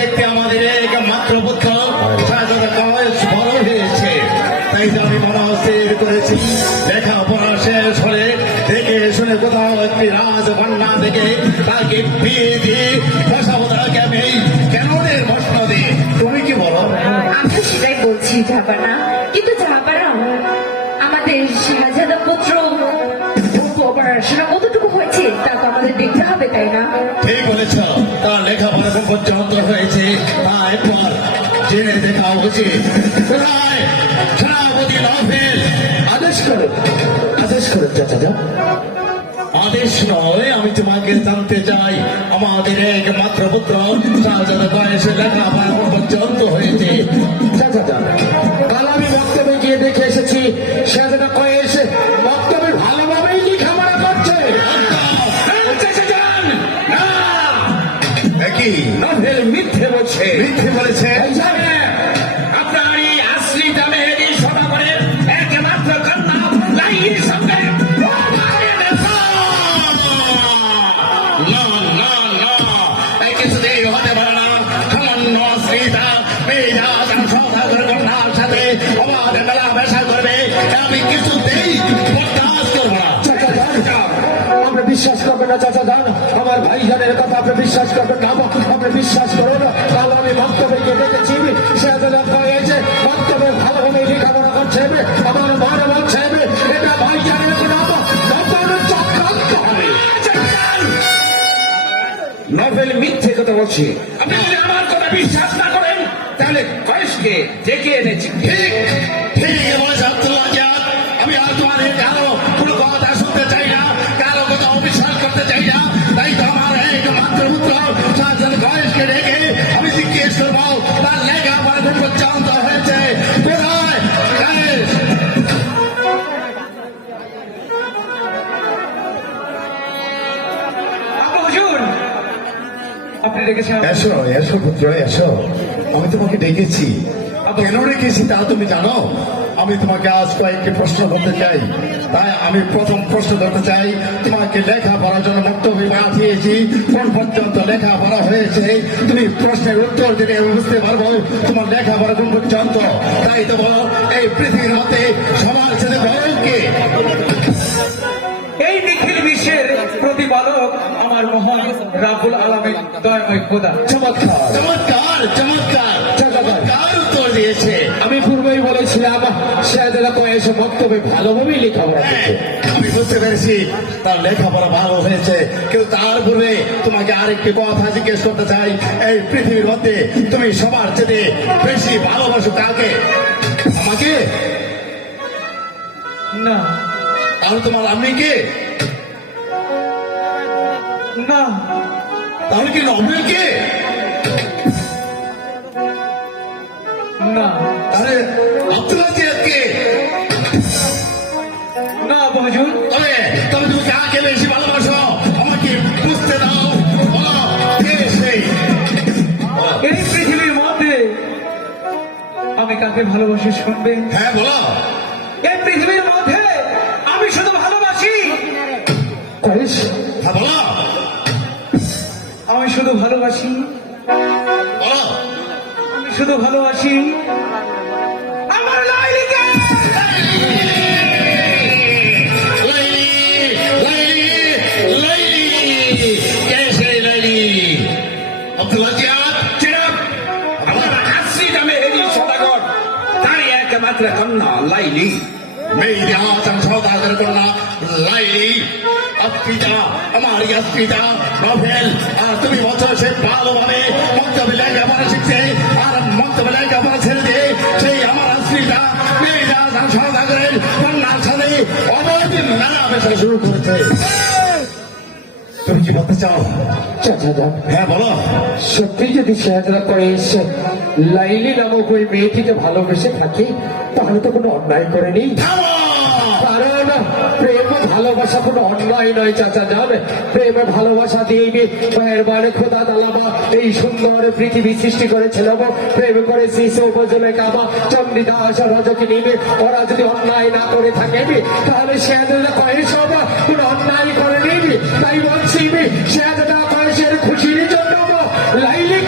দেখতে আমাদের এক মাত্র পুত্র শাহজাদা বড় হয়েছে। তাই আমি মনস্থির করেছি। লেখাপড়া শেষ হলে দেখে শুনে কোথাও একটি রাজ কন্যা থেকে তাকে বিয়ে দিয়ে বসাবো তাকে আমি কেন প্রশ্ন দিই তুমি কি বলো? আমিও সেটাই বলছি, ঝাপানা। কিন্তু ঝাপানা, আমাদের শাহজাদা পুত্র কোথায় সেনাপতি নভেল আদেশ করো আদেশ করো চাচা আদেশ নয় আমি তোমাকে জানতে চাই আমাদের এক পুত্র শাহজাদা বয়সে লেখাপড়া পর্যন্ত হয়েছে। চাচা যান কাল আমি বক্তব্যে গিয়ে দেখে এসেছি সেটা কয়েস বক্তব্যে ভালোভাবেই লেখাপড়া করছে মিথ্যে বলছে। মিথ্যে বলেছে। কিছুতেই বরদাস্ত আপনি বিশ্বাস করবেন না চাচা যান আমার ভাইজানের কথা আপনি বিশ্বাস করবেন না আপনি বিশ্বাস করুন। কাল আমি বক্তব্যে গিয়ে দেখেছি সেটা কয়েছে বক্তব্যে ভালোভাবে লেখাপড়া করছে আমার মনে বলছে এটা ভাইজানের নভেল মিথ্যে কথা বলছি। আপনি যদি আমার কথা বিশ্বাস না করেন তাহলে কয়েসকে ডেকে এনেছি। ঠিক ঠিক বলেছে আব্দুল্লাহ আমি আর তোমাদের কারও কোনো কথা শুনতে চাই না কারও কথা অবিশ্বাস করতে চাই না। তাই তো আমার এক মাত্র পুত্র শাহজাদ গয়েশকে ডেকে আমি জিজ্ঞেস করব তার লেখা আমার খুব পর্যন্ত হয়েছে। এসো এসো পুত্র এসো। আমি তোমাকে ডেকেছি। কেন রেখেছি তা তুমি জানো আমি তোমাকে আজ কয়েকটি প্রশ্ন করতে চাই তাই আমি প্রথম প্রশ্ন করতে চাই তোমাকে লেখা পড়ার জন্য বক্তব্য পাঠিয়েছি কোন পর্যন্ত লেখা পড়া হয়েছে তুমি প্রশ্নের উত্তর দিলে আমি বুঝতে পারব তোমার লেখা পড়া কোন পর্যন্ত তাই তো বলো এই পৃথিবীর মধ্যে সমাজ সাথে বড় এই নিখিল বিশ্বের প্রতিপালক আমার মহান রাবুল আলমের দয়াময় খোদা। চমৎকার চমৎকার চমৎকার। চমৎকার। দিয়েছে। আমি পূর্বেই বলেছিলাম সেটা কয়েস বক্তব্যে ভালোভাবেই লেখাপড়া করছে আমি বুঝতে পেরেছি তার লেখাপড়া ভালো হয়েছে। কিন্তু তার পূর্বে তোমাকে আরেকটি কথা জিজ্ঞেস করতে চাই। এই পৃথিবীর মধ্যে তুমি সবার চেয়ে বেশি ভালোবাসো কাকে? আমাকে? না। তাহলে তোমার আমি কে না। তাহলে কি না। তাহলে আব্দুল্লাহ জিয়াদ কে না হুজুর তবে তবে তুমি কাকে বেশি ভালোবাসো আমাকে বুঝতে দাও এই পৃথিবীর মধ্যে আমি কাকে ভালোবাসি শুনবে? হ্যাঁ বলো। এই পৃথিবীর মধ্যে আমি শুধু ভালোবাসি হ্যাঁ বলো। আমি শুধু ভালোবাসি বলো। আমি শুধু ভালোবাসি। আমার লাইলিকে! লাইলি আমার কন্যা লাইলি আসাম সৌদাগর। কন্যা লাইলি। নভেল আর তুমি বলছো সে ভালোভাবে তুমি কি বলতে চাও? হ্যাঁ বলো। সত্যি যদি সেহাজরা কয়েস লাইলি নামক ওই মেয়েটিকে ভালোবেসে থাকে তাহলে তো কোনো অন্যায় করেনি কারণ প্রেম ভালোবাসা কোনো অন্যায় নয় চাচা জান। প্রেম ভালোবাসা দিয়েই মেহরবান খোদা তালাবা এই সুন্দর পৃথিবী সৃষ্টি করেছিলাম প্রেম করে শিশু উপজলে কাবা চন্ডিদাস রজকে নিবে। ওরা যদি অন্যায় না করে থাকে তাহলে সে কয়ে সব। কোনো অন্যায় করে বলছি সে খুশির জন্য লাইলি